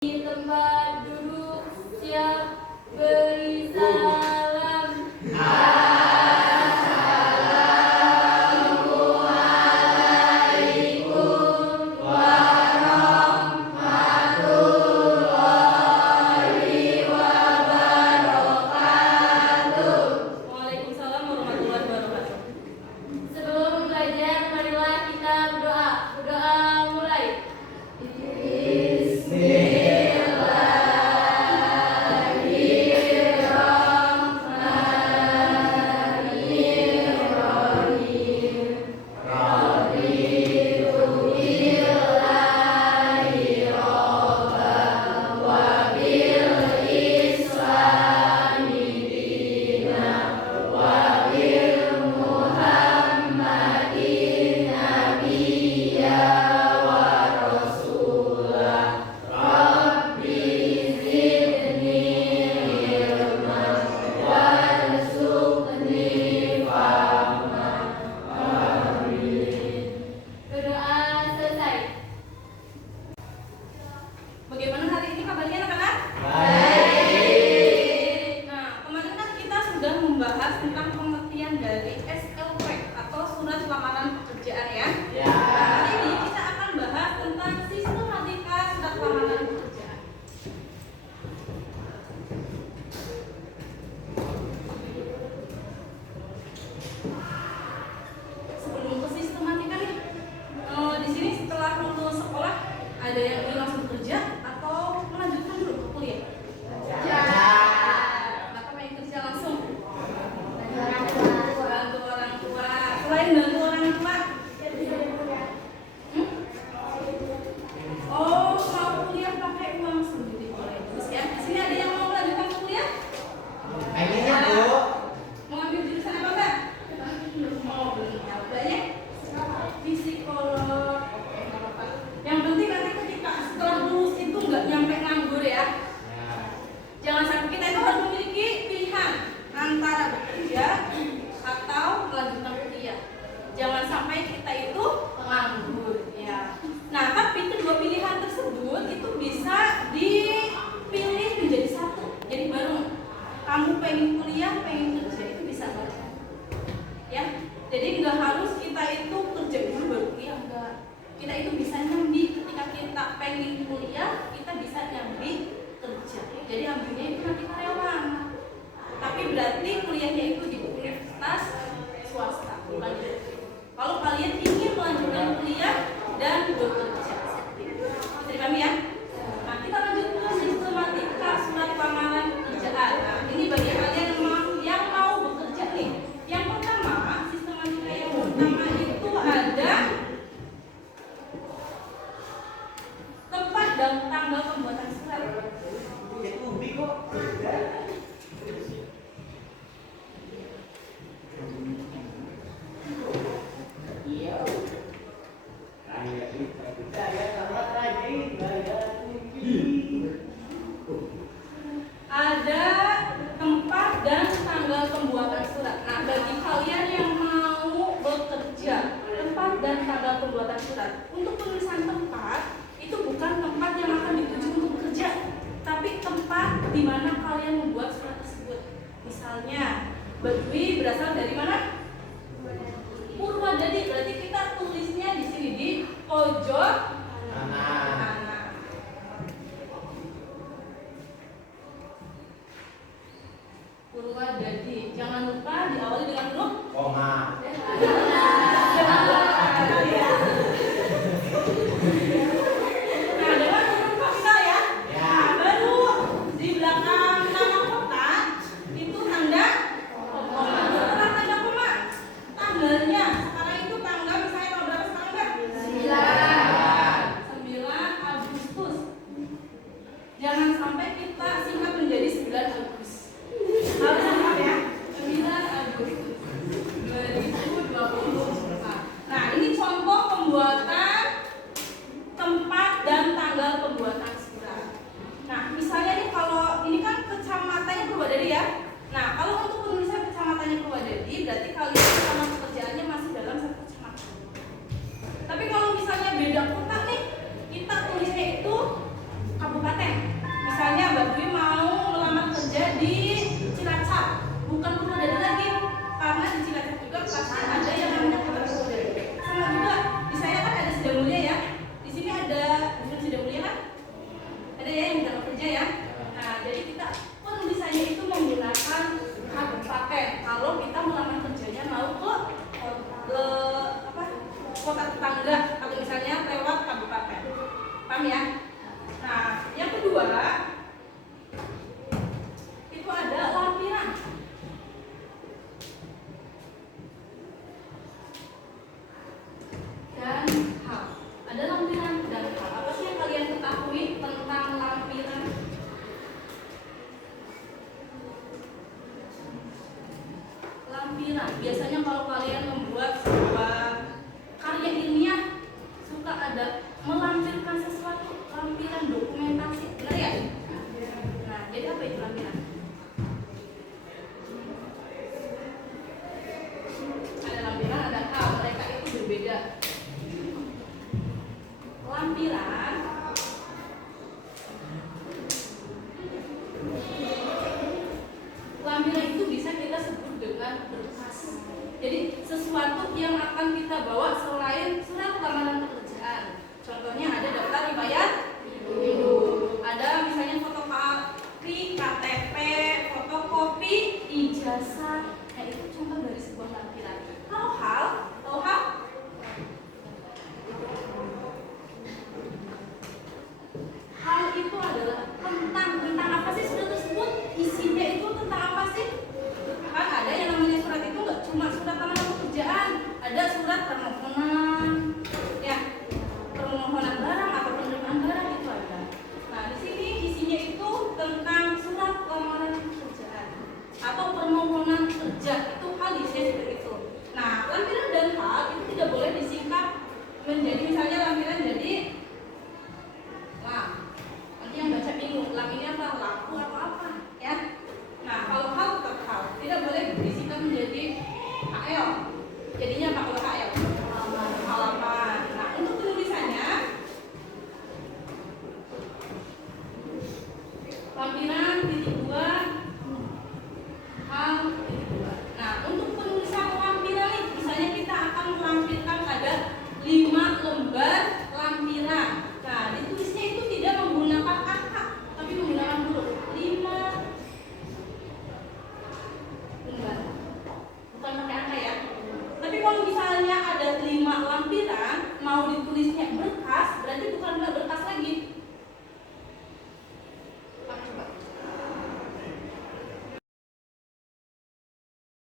Di tempat duduk siap beri salam. Assalamualaikum warahmatullahi wabarakatuh. Waalaikumsalam warahmatullahi wabarakatuh. Sebelum belajar, marilah kita berdoa. Berdoa mulai. Bagaimana hari ini kabarnya anak-anak? Baik. Nah, kemarin kan kita sudah membahas tentang pengertian dari SLP atau surat lamaran pekerjaan ya. Ya. Nah, hari ini kita akan bahas tentang sistematika surat lamaran pekerjaan. Sebelum ke sistematika nih, di sini setelah lulus sekolah ada yang ingin langsung kerja atau melanjutkan dulu ke kuliah? Ya. Maka pengen kerja langsung? Bantu orang tua. Selain bantu orang tua, oh mau kuliah pakai uang sendiri boleh. Terus ya, di sini ada yang mau melanjutkan ke kuliah? Pengennya Bu. Mau ambil jurusan apa enggak? Mau beli udah ya? Psikolog. Yang penting nanti ketika setelah lulus itu nggak nyampe nganggur ya. Jangan sampai kita itu harus memiliki pilihan antara bekerja atau melanjutkan kuliah. Jangan sampai kita itu nganggur ya. Nah, tapi kedua pilihan tersebut itu bisa dipilih menjadi satu. Jadi bareng. Kamu pengen kuliah, pengen kerja itu bisa bareng. Ya. Jadi nggak harus kita itu kerja dulu baru kuliah, enggak. Kita itu bisa nyambi ketika kita pengen kuliah, kita bisa nyambi kerja. Jadi ambilnya itu nanti karyawan. Tapi berarti kuliahnya itu di universitas swasta. Kalau kalian ingin melanjutkan kuliah dan bekerja, bisa dipahami ya? Nah, kita lanjut ke sistematika surat lamaran pekerjaan. Nah, ini bagi kalian yang mau bekerja nih. Yang pertama, sistematika yang pertama itu ada tempat dan tanggal pembuatan surat. Ada tempat dan tanggal pembuatan surat. Nah, bagi kalian yang mau bekerja, tempat dan tanggal pembuatan surat. Untuk penulisan tempat itu bukan tempat yang akan dituju untuk bekerja, tapi tempat di mana kalian membuat surat tersebut. Misalnya, Badui berasal dari mana? Purwadadi. Berarti kita tulisnya di sini di pojok kanan. Purwadadi. Jangan lupa diawali dengan huruf Koma. Nah, dengan huruf kapital ya. Nah, baru di belakang nama kota itu tanda koma. Setelah tanda koma, tanggalnya sekarang itu tanggal misalnya tanggal berapa sekarang Mbak? 9 Agustus. Jangan sampai kita singkat menjadi 9 Agustus. Harus singkat ya. 9 Agustus 2024. Nah, ini contoh pembuatan tempat dan tanggal pembuatan surat. Nah, misalnya nih kalau ini kan kecamatannya Purwadadi ya. Nah, kalau untuk penulisan kecamatannya Purwadadi berarti kalian sama pekerjaannya masih dalam satu kecamatan. Tapi kalau misalnya beda kota nih, kita tulisnya itu kabupaten. ada ya yang udah kerja ya. Nah, jadi kita penulisannya itu menggunakan kabupaten. Kalau kita melamar kerjanya mau ke kota tetangga atau misalnya lewat kabupaten. Paham ya? Nah, yang kedua itu ada lampiran. Dan hal. Ada lampiran dan hal. Apa sih yang kalian ketahui tentang lampiran? Lampiran. Biasanya kalau kalian membuat sebuah karya ilmiah suka ada melampirkan sesuatu, lampiran dokumentasi, benar ya? Nah, jadi apa itu lampiran? Ada lampiran, ada hal, mereka itu berbeda. Lampiran itu bisa kita sebut dengan berkas. Jadi sesuatu yang akan kita bawa selain surat lamaran pekerjaan. Contohnya ada daftar riwayat hidup, ada misalnya fotokopi KTP, fotokopi ijazah. Nah, itu contoh dari sebuah lampiran. Tahu hal? Hal itu adalah tentang apa sih surat tersebut? Isinya itu tentang apa sih? Kan ada yang namanya surat itu nggak cuma surat lamaran pekerjaan, ada surat permohonan, ya permohonan barang atau penerimaan barang itu ada. Nah, di sini isinya itu tentang surat lamaran pekerjaan atau permohonan kerja, itu hal isinya seperti itu. Nah, lampiran dan hal itu tidak boleh disingkat menjadi misalnya lampiran jadi lam. Nanti yang baca bingung, lam ini apa? Lampu atau apa? Ya. Nah, kalau hal tetap hal, tidak boleh disingkat menjadi HL. Jadinya apa kalau HL? Halaman. Nah, untuk penulisannya lampiran